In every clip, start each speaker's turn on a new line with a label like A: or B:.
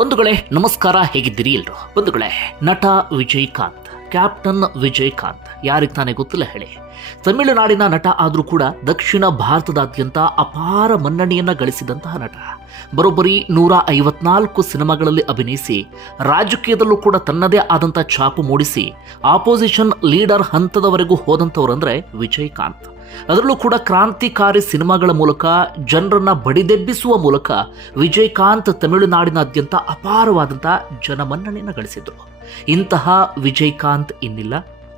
A: ಬಂಧುಗಳೇ, ನಮಸ್ಕಾರ, ಹೇಗಿದ್ದೀರಿ ಎಲ್ರು? ಬಂಧುಗಳೇ, ನಟ ವಿಜಯಕಾಂತ್, ಕ್ಯಾಪ್ಟನ್ ವಿಜಯಕಾಂತ್, ಯಾರಿಗೆ ತಾನೇ ಗೊತ್ತಿಲ್ಲ ಹೇಳಿ. ತಮಿಳುನಾಡಿನ ನಟ ಆದರೂ ಕೂಡ ದಕ್ಷಿಣ ಭಾರತದಾದ್ಯಂತ ಅಪಾರ ಮನ್ನಣೆಯನ್ನ ಗಳಿಸಿದಂತಹ ನಟ. ಬರೋಬ್ಬರಿ ನೂರ ಐವತ್ನಾಲ್ಕು ಸಿನಿಮಾಗಳಲ್ಲಿ ಅಭಿನಯಿಸಿ, ರಾಜಕೀಯದಲ್ಲೂ ಕೂಡ ತನ್ನದೇ ಆದಂಥ ಛಾಪು ಮೂಡಿಸಿ ಆಪೋಸಿಷನ್ ಲೀಡರ್ ಹಂತದವರೆಗೂ ಹೋದಂಥವ್ರಂದ್ರೆ ವಿಜಯಕಾಂತ್. ಅದರಲ್ಲೂ ಕೂಡ ಕ್ರಾಂತಿಕಾರಿ ಸಿನಿಮಾಗಳ ಮೂಲಕ, ಜನರನ್ನ ಬಡಿದೆಬ್ಬಿಸುವ ಮೂಲಕ ವಿಜಯಕಾಂತ್ ತಮಿಳುನಾಡಿನಾದ್ಯಂತ ಅಪಾರವಾದಂಥ ಜನಮನ್ನಣೆಯನ್ನು ಗಳಿಸಿದ್ರು. ಇಂತಹ ವಿಜಯಕಾಂತ್ ಇನ್ನಿಲ್ಲ.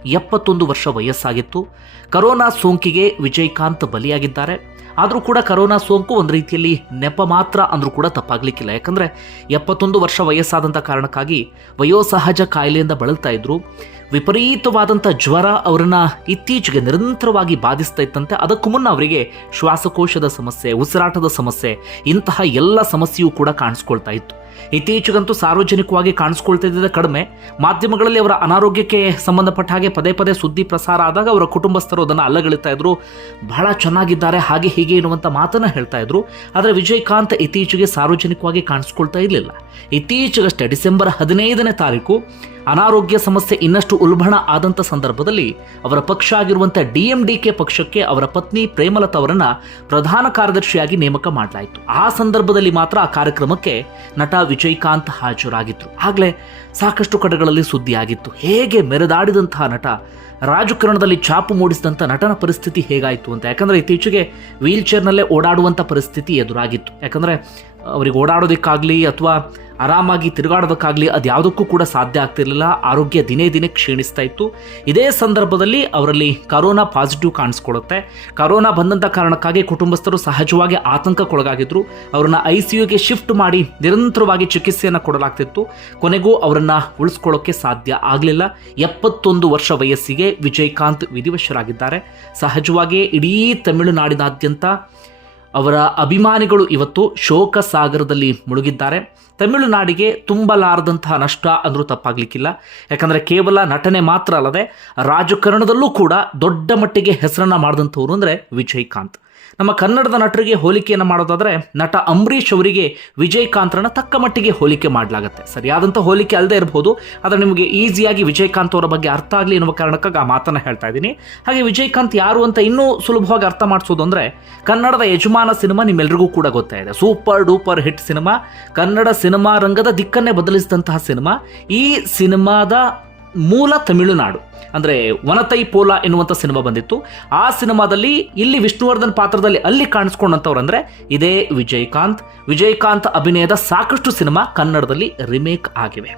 A: ಎಪ್ಪತ್ತೊಂದು ವರ್ಷ ವಯಸ್ಸಾಗಿತ್ತು. ಕರೋನಾ ಸೋಂಕಿಗೆ ವಿಜಯಕಾಂತ್ ಬಲಿಯಾಗಿದ್ದಾರೆ. ಆದರೂ ಕೂಡ ಕರೋನಾ ಸೋಂಕು ಒಂದು ರೀತಿಯಲ್ಲಿ ನೆಪ ಮಾತ್ರ ಅಂದರೂ ಕೂಡ ತಪ್ಪಾಗಲಿಕ್ಕಿಲ್ಲ. ಯಾಕಂದರೆ ಎಪ್ಪತ್ತೊಂದು ವರ್ಷ ವಯಸ್ಸಾದಂಥ ಕಾರಣಕ್ಕಾಗಿ ವಯೋಸಹಜ ಕಾಯಿಲೆಯಿಂದ ಬಳಲ್ತಾ ಇದ್ರು. ವಿಪರೀತವಾದಂಥ ಜ್ವರ ಅವರನ್ನ ಇತ್ತೀಚೆಗೆ ನಿರಂತರವಾಗಿ ಬಾಧಿಸ್ತಾ ಇತ್ತಂತೆ. ಅದಕ್ಕೂ ಮುನ್ನ ಅವರಿಗೆ ಶ್ವಾಸಕೋಶದ ಸಮಸ್ಯೆ, ಉಸಿರಾಟದ ಸಮಸ್ಯೆ, ಇಂತಹ ಎಲ್ಲ ಸಮಸ್ಯೆಯೂ ಕೂಡ ಕಾಣಿಸ್ಕೊಳ್ತಾ ಇತ್ತು. ಇತ್ತೀಚೆಗಂತೂ ಸಾರ್ವಜನಿಕವಾಗಿ ಕಾಣಿಸ್ಕೊಳ್ತಿದ್ದ ಕಡಿಮೆ. ಮಾಧ್ಯಮಗಳಲ್ಲಿ ಅವರ ಅನಾರೋಗ್ಯಕ್ಕೆ ಸಂಬಂಧಪಟ್ಟ ಹಾಗೆ ಪದೇ ಪದೇ ಸುದ್ದಿ ಪ್ರಸಾರ ಆದಾಗ ಅವರ ಕುಟುಂಬಸ್ಥರು ಅದನ್ನು ಅಲ್ಲಗಳಿತಾ ಇದ್ರು. ಬಹಳ ಚೆನ್ನಾಗಿದ್ದಾರೆ, ಹಾಗೆ ಹೀಗೆ ಎನ್ನುವಂಥ ಮಾತನ್ನ ಹೇಳ್ತಾ ಇದ್ರು. ಆದರೆ ವಿಜಯಕಾಂತ್ ಇತ್ತೀಚೆಗೆ ಸಾರ್ವಜನಿಕವಾಗಿ ಕಾಣಿಸ್ಕೊಳ್ತಾ ಇರಲಿಲ್ಲ. ಇತ್ತೀಚೆಗಷ್ಟೇ ಡಿಸೆಂಬರ್ ಹದಿನೈದನೇ ತಾರೀಕು ಅನಾರೋಗ್ಯ ಸಮಸ್ಯೆ ಇನ್ನಷ್ಟು ಉಲ್ಬಣ ಆದಂಥ ಸಂದರ್ಭದಲ್ಲಿ ಅವರ ಪಕ್ಷ ಆಗಿರುವಂಥ ಡಿಎಂಡಿಕೆ ಪಕ್ಷಕ್ಕೆ ಅವರ ಪತ್ನಿ ಪ್ರೇಮಲತಾ ಅವರನ್ನ ಪ್ರಧಾನ ಕಾರ್ಯದರ್ಶಿಯಾಗಿ ನೇಮಕ ಮಾಡಲಾಯಿತು. ಆ ಸಂದರ್ಭದಲ್ಲಿ ಮಾತ್ರ ಆ ಕಾರ್ಯಕ್ರಮಕ್ಕೆ ನಟ ವಿಜಯಕಾಂತ್ ಹಾಜರಾಗಿದ್ರು. ಆಗಲೇ ಸಾಕಷ್ಟು ಕಡೆಗಳಲ್ಲಿ ಸುದ್ದಿಯಾಗಿತ್ತು. ಹೇಗೆ ಮೆರೆದಾಡಿದಂತಹ ನಟ ರಾಜಕಾರಣದಲ್ಲಿ ಛಾಪು ಮೂಡಿಸಿದಂಥ ನಟನ ಪರಿಸ್ಥಿತಿ ಹೇಗಾಯಿತು ಅಂತ. ಯಾಕಂದರೆ ಇತ್ತೀಚೆಗೆ ವೀಲ್ ಚೇರ್ನಲ್ಲೇ ಓಡಾಡುವಂಥ ಪರಿಸ್ಥಿತಿ ಎದುರಾಗಿತ್ತು. ಯಾಕಂದರೆ ಅವರಿಗೆ ಓಡಾಡೋದಕ್ಕಾಗಲಿ ಅಥವಾ ಆರಾಮಾಗಿ ತಿರುಗಾಡೋದಕ್ಕಾಗಲಿ ಅದು ಯಾವುದಕ್ಕೂ ಕೂಡ ಸಾಧ್ಯ ಆಗ್ತಿರಲಿಲ್ಲ. ಆರೋಗ್ಯ ದಿನೇ ದಿನೇ ಕ್ಷೀಣಿಸ್ತಾ ಇತ್ತು. ಇದೇ ಸಂದರ್ಭದಲ್ಲಿ ಅವರಲ್ಲಿ ಕರೋನಾ ಪಾಸಿಟಿವ್ ಕಾಣಿಸ್ಕೊಳ್ಳುತ್ತೆ. ಕರೋನಾ ಬಂದಂಥ ಕಾರಣಕ್ಕಾಗಿ ಕುಟುಂಬಸ್ಥರು ಸಹಜವಾಗಿ ಆತಂಕಕ್ಕೊಳಗಾಗಿದ್ದರು ಅವರನ್ನು ಐ ಸಿ ಯುಗೆ ಶಿಫ್ಟ್ ಮಾಡಿ ನಿರಂತರವಾಗಿ ಚಿಕಿತ್ಸೆಯನ್ನು ಕೊಡಲಾಗ್ತಿತ್ತು. ಕೊನೆಗೂ ಅವರನ್ನು ಉಳಿಸ್ಕೊಳ್ಳೋಕ್ಕೆ ಸಾಧ್ಯ ಆಗಲಿಲ್ಲ. ಎಪ್ಪತ್ತೊಂದು ವರ್ಷ ವಯಸ್ಸಿಗೆ ವಿಜಯಕಾಂತ್ ವಿಧಿವಶರಾಗಿದ್ದಾರೆ. ಸಹಜವಾಗಿಯೇ ಇಡೀ ತಮಿಳುನಾಡಿನಾದ್ಯಂತ ಅವರ ಅಭಿಮಾನಿಗಳು ಇವತ್ತು ಶೋಕ ಸಾಗರದಲ್ಲಿ ಮುಳುಗಿದ್ದಾರೆ. ತಮಿಳುನಾಡಿಗೆ ತುಂಬಲಾರದಂತಹ ನಷ್ಟ ಅಂದರೂ ತಪ್ಪಾಗಲಿಕ್ಕಿಲ್ಲ. ಯಾಕಂದರೆ ಕೇವಲ ನಟನೆ ಮಾತ್ರ ಅಲ್ಲದೆ ರಾಜಕಾರಣದಲ್ಲೂ ಕೂಡ ದೊಡ್ಡ ಮಟ್ಟಿಗೆ ಹೆಸರನ್ನು ಮಾಡಿದಂಥವ್ರು ಅಂದರೆ ವಿಜಯಕಾಂತ್. ನಮ್ಮ ಕನ್ನಡದ ನಟರಿಗೆ ಹೋಲಿಕೆಯನ್ನು ಮಾಡೋದಾದರೆ ನಟ ಅಂಬರೀಷ್ ಅವರಿಗೆ ವಿಜಯಕಾಂತ್ರನ ತಕ್ಕ ಮಟ್ಟಿಗೆ ಹೋಲಿಕೆ ಮಾಡಲಾಗುತ್ತೆ. ಸರಿಯಾದಂಥ ಹೋಲಿಕೆ ಅಲ್ಲದೆ ಇರಬಹುದು ಆದರೆ ನಿಮಗೆ ಈಸಿಯಾಗಿ ವಿಜಯಕಾಂತ್ ಅವರ ಬಗ್ಗೆ ಅರ್ಥ ಆಗಲಿ ಎನ್ನುವ ಕಾರಣಕ್ಕಾಗಿ ಆ ಮಾತನ್ನು ಹೇಳ್ತಾ ಇದ್ದೀನಿ. ಹಾಗೆ ವಿಜಯಕಾಂತ್ ಯಾರು ಅಂತ ಇನ್ನೂ ಸುಲಭವಾಗಿ ಅರ್ಥ ಮಾಡಿಸೋದು ಅಂದರೆ ಕನ್ನಡದ ಯಜಮಾನ ಸಿನಿಮಾ ನಿಮ್ಮೆಲ್ರಿಗೂ ಕೂಡ ಗೊತ್ತಾಯಿದೆ super duper hit cinema, Kannada cinema ರಂಗದ ದಿಕ್ಕನ್ನೇ ಬದಲಿಸಿದಂತಹ ಸಿನಿಮಾ. ಈ ಸಿನಿಮಾದ ಮೂಲ ತಮಿಳುನಾಡು. ಅಂದರೆ ವನತೈ ಪೋಲ ಎನ್ನುವಂಥ ಸಿನಿಮಾ ಬಂದಿತ್ತು. ಆ ಸಿನಿಮಾದಲ್ಲಿ ಇಲ್ಲಿ ವಿಷ್ಣುವರ್ಧನ್ ಪಾತ್ರದಲ್ಲಿ ಅಲ್ಲಿ ಕಾಣಿಸ್ಕೊಂಡಂಥವ್ರು ಅಂದರೆ ಇದೇ ವಿಜಯಕಾಂತ್. ವಿಜಯಕಾಂತ್ ಅಭಿನಯದ ಸಾಕಷ್ಟು ಸಿನಿಮಾ ಕನ್ನಡದಲ್ಲಿ ರಿಮೇಕ್ ಆಗಿವೆ.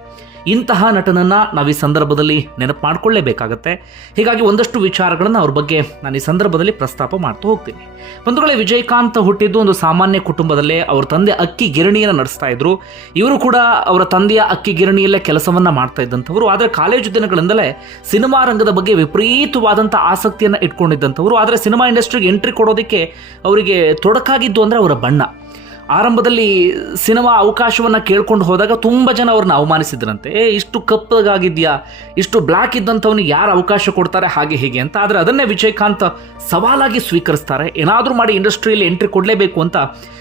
A: ಇಂತಹ ನಟನನ್ನು ನಾವು ಈ ಸಂದರ್ಭದಲ್ಲಿ ನೆನಪು ಮಾಡಿಕೊಳ್ಳೇಬೇಕಾಗತ್ತೆ. ಹೀಗಾಗಿ ಒಂದಷ್ಟು ವಿಚಾರಗಳನ್ನು ಅವ್ರ ಬಗ್ಗೆ ನಾನು ಈ ಸಂದರ್ಭದಲ್ಲಿ ಪ್ರಸ್ತಾಪ ಮಾಡ್ತಾ ಹೋಗ್ತೀನಿ. ಬಂಧುಗಳೇ, ವಿಜಯಕಾಂತ್ ಹುಟ್ಟಿದ್ದು ಒಂದು ಸಾಮಾನ್ಯ ಕುಟುಂಬದಲ್ಲೇ ಅವ್ರ ತಂದೆ ಅಕ್ಕಿ ಗಿರಣಿಯನ್ನು ನಡೆಸ್ತಾ ಇದ್ರು. ಇವರು ಕೂಡ ಅವರ ತಂದೆಯ ಅಕ್ಕಿ ಗಿರಣಿಯಲ್ಲೇ ಕೆಲಸವನ್ನು ಮಾಡ್ತಾ ಇದ್ದಂಥವ್ರು. ಆದರೆ ಕಾಲೇಜು ದಿನಗಳಿಂದಲೇ ಸಿನಿಮಾ ರಂಗದ ಬಗ್ಗೆ ವಿಪರೀತವಾದಂಥ ಆಸಕ್ತಿಯನ್ನು ಇಟ್ಕೊಂಡಿದ್ದಂಥವ್ರು. ಆದರೆ ಸಿನಿಮಾ ಇಂಡಸ್ಟ್ರಿಗೆ ಎಂಟ್ರಿ ಕೊಡೋದಕ್ಕೆ ಅವರಿಗೆ ತೊಡಕಾಗಿದ್ದು ಅಂದರೆ ಅವರ ಬಣ್ಣ. ಆರಂಭದಲ್ಲಿ ಸಿನಿಮಾ ಅವಕಾಶವನ್ನು ಕೇಳ್ಕೊಂಡು ಹೋದಾಗ ತುಂಬ ಜನ ಅವ್ರನ್ನ ಅವಮಾನಿಸಿದ್ರಂತೆ. ಏ, ಇಷ್ಟು ಕಪ್ಪಗಾಗಿದ್ಯಾ? ಇಷ್ಟು ಬ್ಲ್ಯಾಕ್ ಇದ್ದಂಥವ್ನಿಗೆ ಯಾರು ಅವಕಾಶ ಕೊಡ್ತಾರೆ? ಹಾಗೆ ಹೀಗೆ ಅಂತ. ಆದರೆ ಅದನ್ನೇ ವಿಜಯಕಾಂತ್ ಸವಾಲಾಗಿ ಸ್ವೀಕರಿಸ್ತಾರೆ. ಏನಾದರೂ ಮಾಡಿ ಇಂಡಸ್ಟ್ರಿಯಲ್ಲಿ ಎಂಟ್ರಿ ಕೊಡಲೇಬೇಕು ಅಂತ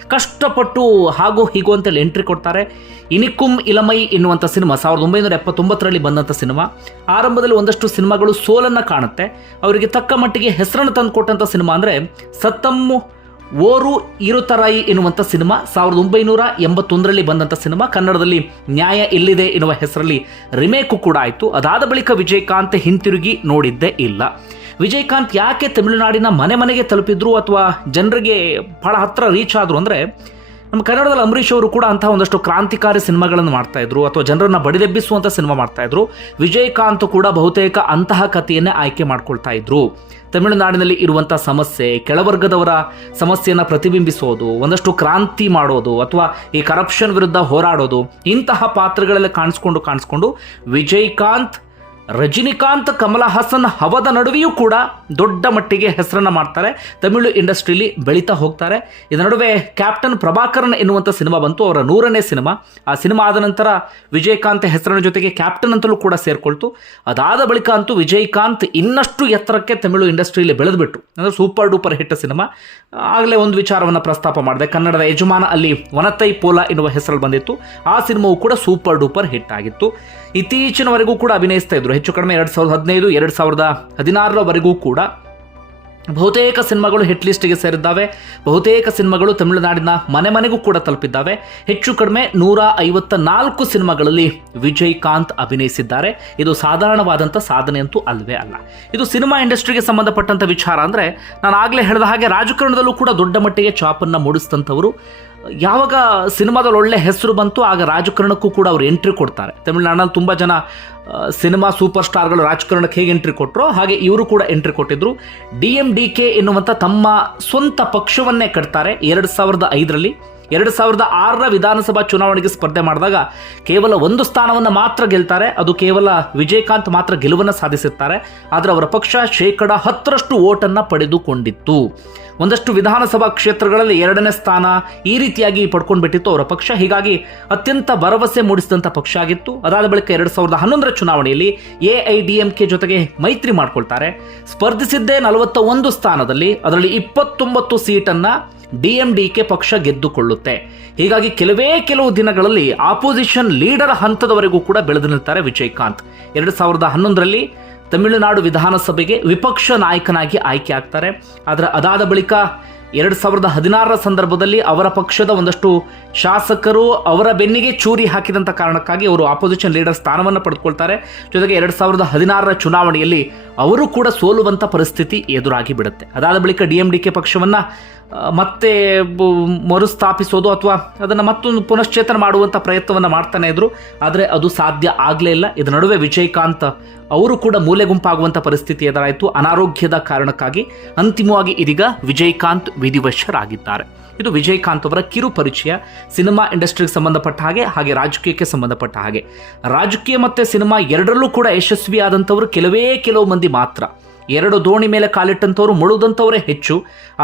A: ಕಷ್ಟಪಟ್ಟು ಹಾಗೋ ಹೀಗೋ ಅಂತೇಳಿ ಎಂಟ್ರಿ ಕೊಡ್ತಾರೆ. ಇನಿಕುಂ ಇಲಮೈ ಎನ್ನುವಂಥ ಸಿನಿಮಾ, ಸಾವಿರದ ಒಂಬೈನೂರ ಎಪ್ಪತ್ತೊಂಬತ್ತರಲ್ಲಿ ಬಂದಂಥ ಸಿನಿಮಾ. ಆರಂಭದಲ್ಲಿ ಒಂದಷ್ಟು ಸಿನಿಮಾಗಳು ಸೋಲನ್ನು ಕಾಣುತ್ತೆ. ಅವರಿಗೆ ತಕ್ಕ ಮಟ್ಟಿಗೆ ಹೆಸರನ್ನು ತಂದುಕೊಟ್ಟಂಥ ಸಿನಿಮಾ ಅಂದರೆ ಸತ್ತಮ್ಮು ಓರು ಇರುತರಾಯಿ ಎನ್ನುವಂಥ ಸಿನಿಮಾ, ಸಾವಿರದ ಒಂಬೈನೂರ ಎಂಬತ್ತೊಂದರಲ್ಲಿ ಬಂದಂಥ ಸಿನಿಮಾ, ಕನ್ನಡದಲ್ಲಿ ನ್ಯಾಯ ಎಲ್ಲಿದೆ ಎನ್ನುವ ಹೆಸರಲ್ಲಿ ರಿಮೇಕು ಕೂಡ ಆಯಿತು. ಅದಾದ ಬಳಿಕ ವಿಜಯಕಾಂತ್ ಹಿಂತಿರುಗಿ ನೋಡಿದ್ದೇ ಇಲ್ಲ. ವಿಜಯಕಾಂತ್ ಯಾಕೆ ತಮಿಳುನಾಡಿನ ಮನೆ ಮನೆಗೆ ತಲುಪಿದ್ರು ಅಥವಾ ಜನರಿಗೆ ಬಹಳ ಹತ್ರ ರೀಚ್ ಆದರು ಅಂದರೆ ನಮ್ಮ ಕನ್ನಡದಲ್ಲಿ ಅಂಬರೀಷ್ ಅವರು ಕೂಡ ಅಂತಹ ಒಂದಷ್ಟು ಕ್ರಾಂತಿಕಾರಿ ಸಿನಿಮಾಗಳನ್ನು ಮಾಡ್ತಾ ಇದ್ರು ಅಥವಾ ಜನರನ್ನು ಬಡಿದೆಬ್ಬಿಸುವಂಥ ಸಿನಿಮಾ ಮಾಡ್ತಾ ಇದ್ರು. ವಿಜಯಕಾಂತ್ ಕೂಡ ಬಹುತೇಕ ಅಂತಹ ಕಥೆಯನ್ನೇ ಆಯ್ಕೆ ಮಾಡ್ಕೊಳ್ತಾ ಇದ್ರು. ತಮಿಳುನಾಡಿನಲ್ಲಿ ಇರುವಂಥ ಸಮಸ್ಯೆ, ಕೆಳವರ್ಗದವರ ಸಮಸ್ಯೆಯನ್ನು ಪ್ರತಿಬಿಂಬಿಸೋದು, ಒಂದಷ್ಟು ಕ್ರಾಂತಿ ಮಾಡೋದು ಅಥವಾ ಈ ಕರಪ್ಷನ್ ವಿರುದ್ಧ ಹೋರಾಡೋದು, ಇಂತಹ ಪಾತ್ರಗಳಲ್ಲಿ ಕಾಣಿಸ್ಕೊಂಡು ಕಾಣಿಸ್ಕೊಂಡು ವಿಜಯಕಾಂತ್ ರಜನಿಕಾಂತ್, ಕಮಲ ಹಾಸನ್ ಹವದ ನಡುವೆಯೂ ಕೂಡ ದೊಡ್ಡ ಮಟ್ಟಿಗೆ ಹೆಸರನ್ನು ಮಾಡ್ತಾರೆ. ತಮಿಳು ಇಂಡಸ್ಟ್ರಿಲಿ ಬೆಳೀತಾ ಹೋಗ್ತಾರೆ. ಇದರ ನಡುವೆ ಕ್ಯಾಪ್ಟನ್ ಪ್ರಭಾಕರನ್ ಎನ್ನುವಂಥ ಸಿನಿಮಾ ಬಂತು. ಅವರ ನೂರನೇ ಸಿನಿಮಾ. ಆ ಸಿನಿಮಾ ಆದ ನಂತರ ವಿಜಯಕಾಂತ್ ಹೆಸರಿನ ಜೊತೆಗೆ ಕ್ಯಾಪ್ಟನ್ ಅಂತಲೂ ಕೂಡ ಸೇರಿಕೊಳ್ತು. ಅದಾದ ಬಳಿಕ ಅಂತೂ ವಿಜಯಕಾಂತ್ ಇನ್ನಷ್ಟು ಎತ್ತರಕ್ಕೆ ತಮಿಳು ಇಂಡಸ್ಟ್ರಿಯಲ್ಲಿ ಬೆಳೆದ್ಬಿಟ್ಟು ಅಂದರೆ ಸೂಪರ್ ಡೂಪರ್ ಹಿಟ್ ಸಿನಿಮಾ. ಆಗಲೇ ಒಂದು ವಿಚಾರವನ್ನು ಪ್ರಸ್ತಾಪ ಮಾಡಿದೆ. ಕನ್ನಡದ ಯಜಮಾನ ಅಲ್ಲಿ ವನತೈ ಪೋಲ ಎನ್ನುವ ಹೆಸರಲ್ಲಿ ಬಂದಿತ್ತು. ಆ ಸಿನಿಮಾವು ಕೂಡ ಸೂಪರ್ ಡೂಪರ್ ಹಿಟ್ ಆಗಿತ್ತು. ಇತ್ತೀಚಿನವರೆಗೂ ಕೂಡ ಅಭಿನಯಿಸ್ತಾ ಇದ್ರು. ಹೆಚ್ಚು ಕಡಿಮೆ ಎರಡು ಸಾವಿರದ ಹದಿನೈದು, ಎರಡು ಸಾವಿರದ ಹದಿನಾರರವರೆಗೂ ಕೂಡ ಬಹುತೇಕ ಸಿನಿಮಾಗಳು ಹಿಟ್ ಲಿಸ್ಟ್ಗೆ ಸೇರಿದ್ದಾವೆ. ಬಹುತೇಕ ಸಿನಿಮಾಗಳು ತಮಿಳುನಾಡಿನ ಮನೆ ಮನೆಗೂ ಕೂಡ ತಲುಪಿದ್ದಾವೆ. ಹೆಚ್ಚು ಕಡಿಮೆ ನೂರ ಐವತ್ತ ನಾಲ್ಕು ಸಿನಿಮಾಗಳಲ್ಲಿ ವಿಜಯಕಾಂತ್ ಅಭಿನಯಿಸಿದ್ದಾರೆ. ಇದು ಸಾಧಾರಣವಾದಂಥ ಸಾಧನೆ ಅಂತೂ ಅಲ್ಲವೇ ಅಲ್ಲ. ಇದು ಸಿನಿಮಾ ಇಂಡಸ್ಟ್ರಿಗೆ ಸಂಬಂಧಪಟ್ಟಂಥ ವಿಚಾರ ಅಂದರೆ ನಾನು ಆಗಲೇ ಹೇಳಿದ ಹಾಗೆ ರಾಜಕಾರಣದಲ್ಲೂ ಕೂಡ ದೊಡ್ಡ ಮಟ್ಟಿಗೆ ಚಾಪನ್ನು ಮೂಡಿಸಿದಂಥವರು. ಯಾವಾಗ ಸಿನಿಮಾದಲ್ಲಿ ಒಳ್ಳೆ ಹೆಸರು ಬಂತು ಆಗ ರಾಜಕಾರಣಕ್ಕೂ ಕೂಡ ಅವರು ಎಂಟ್ರಿ ಕೊಡ್ತಾರೆ. ತಮಿಳುನಾಡಲ್ಲಿ ತುಂಬ ಜನ ಸಿನಿಮಾ ಸೂಪರ್ ಸ್ಟಾರ್ಗಳು ರಾಜಕಾರಣಕ್ಕೆ ಹೇಗೆ ಎಂಟ್ರಿ ಕೊಟ್ಟರು ಹಾಗೆ ಇವರು ಕೂಡ ಎಂಟ್ರಿ ಕೊಟ್ಟಿದ್ರು. ಡಿ ಎಂ ಡಿ ಕೆ ಎನ್ನುವಂಥ ತಮ್ಮ ಸ್ವಂತ ಪಕ್ಷವನ್ನೇ ಕಟ್ತಾರೆ ಎರಡು ಸಾವಿರದ ಐದರಲ್ಲಿ. ಎರಡು ಸಾವಿರದ ಆರರ ವಿಧಾನಸಭಾ ಚುನಾವಣೆಗೆ ಸ್ಪರ್ಧೆ ಮಾಡಿದಾಗ ಕೇವಲ ಒಂದು ಸ್ಥಾನವನ್ನು ಮಾತ್ರ ಗೆಲ್ತಾರೆ, ಅದು ಕೇವಲ ವಿಜಯಕಾಂತ್ ಮಾತ್ರ ಗೆಲುವನ್ನು ಸಾಧಿಸುತ್ತಾರೆ ಆದರೆ ಅವರ ಪಕ್ಷ ಶೇಕಡ ಹತ್ತರಷ್ಟು ಓಟನ್ನು ಪಡೆದುಕೊಂಡಿತ್ತು. ಒಂದಷ್ಟು ವಿಧಾನಸಭಾ ಕ್ಷೇತ್ರಗಳಲ್ಲಿ ಎರಡನೇ ಸ್ಥಾನ ಈ ರೀತಿಯಾಗಿ ಪಡ್ಕೊಂಡು ಬಿಟ್ಟಿತ್ತು ಅವರ ಪಕ್ಷ. ಹೀಗಾಗಿ ಅತ್ಯಂತ ಭರವಸೆ ಮೂಡಿಸಿದಂಥ ಪಕ್ಷ ಆಗಿತ್ತು. ಅದಾದ ಬಳಿಕ ಎರಡು ಸಾವಿರದ ಹನ್ನೊಂದರ ಚುನಾವಣೆಯಲ್ಲಿ A I D M K ಜೊತೆಗೆ ಮೈತ್ರಿ ಮಾಡಿಕೊಳ್ತಾರೆ. ಸ್ಪರ್ಧಿಸಿದ್ದೇ ನಲವತ್ತ ಒಂದು ಸ್ಥಾನದಲ್ಲಿ, ಅದರಲ್ಲಿ ಇಪ್ಪತ್ತೊಂಬತ್ತು ಸೀಟನ್ನು ಡಿ ಎಂ ಡಿ ಕೆ ಪಕ್ಷ ಗೆದ್ದುಕೊಳ್ಳುತ್ತೆ. ಹೀಗಾಗಿ ಕೆಲವೇ ಕೆಲವು ದಿನಗಳಲ್ಲಿ ಆಪೋಸಿಷನ್ ಲೀಡರ್ ಹಂತದವರೆಗೂ ಕೂಡ ಬೆಳೆದು ನಿಲ್ತಾರೆ ವಿಜಯಕಾಂತ್. ಎರಡು ಸಾವಿರದ ಹನ್ನೊಂದರಲ್ಲಿ ತಮಿಳುನಾಡು ವಿಧಾನಸಭೆಗೆ ವಿಪಕ್ಷ ನಾಯಕನಾಗಿ ಆಯ್ಕೆ ಆಗ್ತಾರೆ. ಆದರೆ ಅದಾದ ಬಳಿಕ ಎರಡು ಸಾವಿರದ ಹದಿನಾರರ ಸಂದರ್ಭದಲ್ಲಿ ಅವರ ಪಕ್ಷದ ಒಂದಷ್ಟು ಶಾಸಕರು ಅವರ ಬೆನ್ನಿಗೆ ಚೂರಿ ಹಾಕಿದಂಥ ಕಾರಣಕ್ಕಾಗಿ ಅವರು ಆಪೋಸಿಷನ್ ಲೀಡರ್ ಸ್ಥಾನವನ್ನು ಪಡೆದುಕೊಳ್ತಾರೆ. ಜೊತೆಗೆ ಎರಡು ಸಾವಿರದ ಹದಿನಾರರ ಚುನಾವಣೆಯಲ್ಲಿ ಅವರು ಕೂಡ ಸೋಲುವಂಥ ಪರಿಸ್ಥಿತಿ ಎದುರಾಗಿ ಬಿಡುತ್ತೆ. ಅದಾದ ಬಳಿಕ ಡಿ ಕೆ ಪಕ್ಷವನ್ನು ಮತ್ತೆ ಮರುಸ್ಥಾಪಿಸೋದು ಅಥವಾ ಅದನ್ನು ಮತ್ತೊಂದು ಪುನಶ್ಚೇತನ ಮಾಡುವಂಥ ಪ್ರಯತ್ನವನ್ನು ಮಾಡ್ತಾನೆ ಇದ್ರು. ಆದರೆ ಅದು ಸಾಧ್ಯ ಆಗಲೇ ಇಲ್ಲ. ಇದರ ನಡುವೆ ವಿಜಯಕಾಂತ್ ಅವರು ಕೂಡ ಮೂಲೆ ಗುಂಪಾಗುವಂಥ ಪರಿಸ್ಥಿತಿ ಎದುರಾಯಿತು. ಅನಾರೋಗ್ಯದ ಕಾರಣಕ್ಕಾಗಿ ಅಂತಿಮವಾಗಿ ಇದೀಗ ವಿಜಯಕಾಂತ್ ವಿಧಿವಶರಾಗಿದ್ದಾರೆ. ಇದು ವಿಜಯಕಾಂತ್ ಅವರ ಕಿರು ಪರಿಚಯ. ಸಿನಿಮಾ ಇಂಡಸ್ಟ್ರಿಗೆ ಸಂಬಂಧಪಟ್ಟ ಹಾಗೆ ಹಾಗೆ ರಾಜಕೀಯಕ್ಕೆ ಸಂಬಂಧಪಟ್ಟ ಹಾಗೆ. ರಾಜಕೀಯ ಮತ್ತು ಸಿನಿಮಾ ಎರಡರಲ್ಲೂ ಕೂಡ ಯಶಸ್ವಿಯಾದಂಥವರು ಕೆಲವೇ ಕೆಲವು ಮಂದಿ ಮಾತ್ರ. ಎರಡು ದೋಣಿ ಮೇಲೆ ಕಾಲಿಟ್ಟಂಥವ್ರು ಮುಳುದಂಥವರೇ ಹೆಚ್ಚು.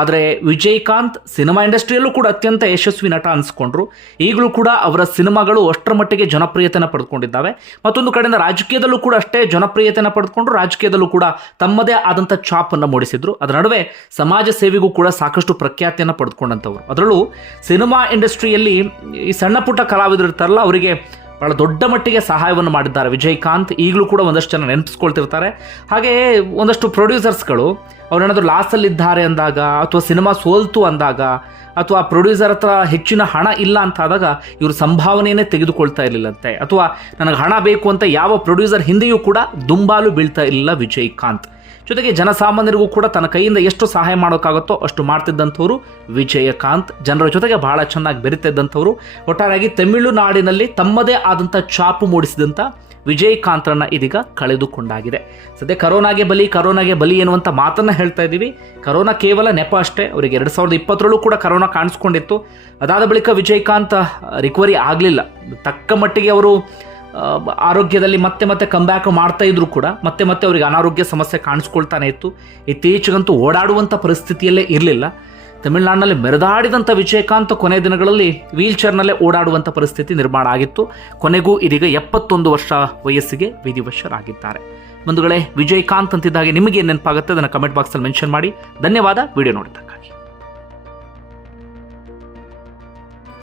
A: ಆದರೆ ವಿಜಯಕಾಂತ್ ಸಿನಿಮಾ ಇಂಡಸ್ಟ್ರಿಯಲ್ಲೂ ಕೂಡ ಅತ್ಯಂತ ಯಶಸ್ವಿ ನಟ ಅನಿಸ್ಕೊಂಡ್ರು. ಈಗಲೂ ಕೂಡ ಅವರ ಸಿನಿಮಾಗಳು ಅಷ್ಟರ ಮಟ್ಟಿಗೆ ಜನಪ್ರಿಯತೆಯನ್ನು ಪಡೆದುಕೊಂಡಿದ್ದಾವೆ ಮತ್ತೊಂದು ಕಡೆಯಿಂದ ರಾಜಕೀಯದಲ್ಲೂ ಕೂಡ ಅಷ್ಟೇ ಜನಪ್ರಿಯತೆಯನ್ನು ಪಡೆದುಕೊಂಡ್ರು ರಾಜಕೀಯದಲ್ಲೂ ಕೂಡ ತಮ್ಮದೇ ಆದಂಥ ಛಾಪನ್ನು ಮೂಡಿಸಿದ್ರು. ಅದರ ನಡುವೆ ಸಮಾಜ ಸೇವೆಗೂ ಕೂಡ ಸಾಕಷ್ಟು ಪ್ರಖ್ಯಾತಿಯನ್ನು ಪಡೆದುಕೊಂಡಂಥವ್ರು ಅದರಲ್ಲೂ ಸಿನಿಮಾ ಇಂಡಸ್ಟ್ರಿಯಲ್ಲಿ ಈ ಸಣ್ಣ ಪುಟ್ಟ ಕಲಾವಿದರು ಇರ್ತಾರಲ್ಲ ಅವರಿಗೆ ಬಹಳ ದೊಡ್ಡ ಮಟ್ಟಿಗೆ ಸಹಾಯವನ್ನು ಮಾಡಿದ್ದಾರೆ. ವಿಜಯಕಾಂತ್ ಈಗಲೂ ಕೂಡ ಒಂದಷ್ಟು ಜನ ನೆನಪಿಸ್ಕೊಳ್ತಿರ್ತಾರೆ. ಹಾಗೆ ಒಂದಷ್ಟು ಪ್ರೊಡ್ಯೂಸರ್ಸ್ಗಳು ಅವ್ರೇನಾದರೂ ಲಾಸಲ್ಲಿದ್ದಾರೆ ಅಂದಾಗ, ಅಥವಾ ಸಿನಿಮಾ ಸೋಲ್ತು ಅಂದಾಗ, ಅಥವಾ ಪ್ರೊಡ್ಯೂಸರ್ ಹತ್ರ ಹೆಚ್ಚಿನ ಹಣ ಇಲ್ಲ ಅಂತ ಆದಾಗ ಇವರು ಸಂಭಾವನೆಯೇ ತೆಗೆದುಕೊಳ್ತಾ ಇರಲಿಲ್ಲಂತೆ. ಅಥವಾ ನನಗೆ ಹಣ ಬೇಕು ಅಂತ ಯಾವ ಪ್ರೊಡ್ಯೂಸರ್ ಹಿಂದೆಯೂ ಕೂಡ ದುಂಬಾಲು ಬೀಳ್ತಾ ಇರಲಿಲ್ಲ ವಿಜಯಕಾಂತ್. ಜೊತೆಗೆ ಜನಸಾಮಾನ್ಯರಿಗೂ ಕೂಡ ತನ್ನ ಕೈಯಿಂದ ಎಷ್ಟು ಸಹಾಯ ಮಾಡೋಕ್ಕಾಗುತ್ತೋ ಅಷ್ಟು ಮಾಡ್ತಿದ್ದಂಥವ್ರು ವಿಜಯಕಾಂತ್. ಜನರ ಜೊತೆಗೆ ಬಹಳ ಚೆನ್ನಾಗಿ ಬೆರೀತಿದ್ದಂಥವ್ರು. ಒಟ್ಟಾರೆಯಾಗಿ ತಮಿಳುನಾಡಿನಲ್ಲಿ ತಮ್ಮದೇ ಆದಂಥ ಛಾಪು ಮೂಡಿಸಿದಂಥ ವಿಜಯಕಾಂತ್ರನ್ನ ಇದೀಗ ಕಳೆದುಕೊಂಡಾಗಿದೆ. ಸದ್ಯ ಕರೋನಾಗೆ ಬಲಿ ಕರೋನಾಗೆ ಬಲಿ ಎನ್ನುವಂಥ ಮಾತನ್ನು ಹೇಳ್ತಾ ಇದ್ದೀವಿ. ಕರೋನಾ ಕೇವಲ ನೆಪ ಅಷ್ಟೇ. ಅವರಿಗೆ ಎರಡು ಸಾವಿರದ ಇಪ್ಪತ್ತರಲ್ಲೂ ಕೂಡ ಕರೋನಾ ಕಾಣಿಸ್ಕೊಂಡಿತ್ತು. ಅದಾದ ಬಳಿಕ ವಿಜಯಕಾಂತ್ ರಿಕವರಿ ಆಗಲಿಲ್ಲ. ತಕ್ಕ ಮಟ್ಟಿಗೆ ಅವರು ಆರೋಗ್ಯದಲ್ಲಿ ಮತ್ತೆ ಮತ್ತೆ ಕಂಬ್ಯಾಕ್ ಮಾಡ್ತಾ ಇದ್ರು ಕೂಡ ಮತ್ತೆ ಮತ್ತೆ ಅವರಿಗೆ ಅನಾರೋಗ್ಯ ಸಮಸ್ಯೆ ಕಾಣಿಸ್ಕೊಳ್ತಾನೆ ಇತ್ತು. ಇತ್ತೀಚೆಗಂತೂ ಓಡಾಡುವಂಥ ಪರಿಸ್ಥಿತಿಯಲ್ಲೇ ಇರಲಿಲ್ಲ. ತಮಿಳುನಾಡಿನಲ್ಲಿ ಮೆರೆದಾಡಿದಂಥ ವಿಜಯಕಾಂತ್ ಕೊನೆ ದಿನಗಳಲ್ಲಿ ವೀಲ್ ಚೇರ್ನಲ್ಲೇ ಓಡಾಡುವಂಥ ಪರಿಸ್ಥಿತಿ ನಿರ್ಮಾಣ ಆಗಿತ್ತು. ಕೊನೆಗೂ ಇದೀಗ ಎಪ್ಪತ್ತೊಂದು ವರ್ಷ ವಯಸ್ಸಿಗೆ ವಿಧಿವಶರಾಗಿದ್ದಾರೆ. ಬಂಧುಗಳೇ, ವಿಜಯಕಾಂತ್ ಅಂತಿದ್ದಾಗೆ ನಿಮಗೆ ನೆನಪಾಗುತ್ತೆ? ಅದನ್ನು ಕಮೆಂಟ್ ಬಾಕ್ಸಲ್ಲಿ ಮೆನ್ಷನ್ ಮಾಡಿ. ಧನ್ಯವಾದ. ವಿಡಿಯೋ ನೋಡಿದ್ದಕ್ಕಾಗಿ.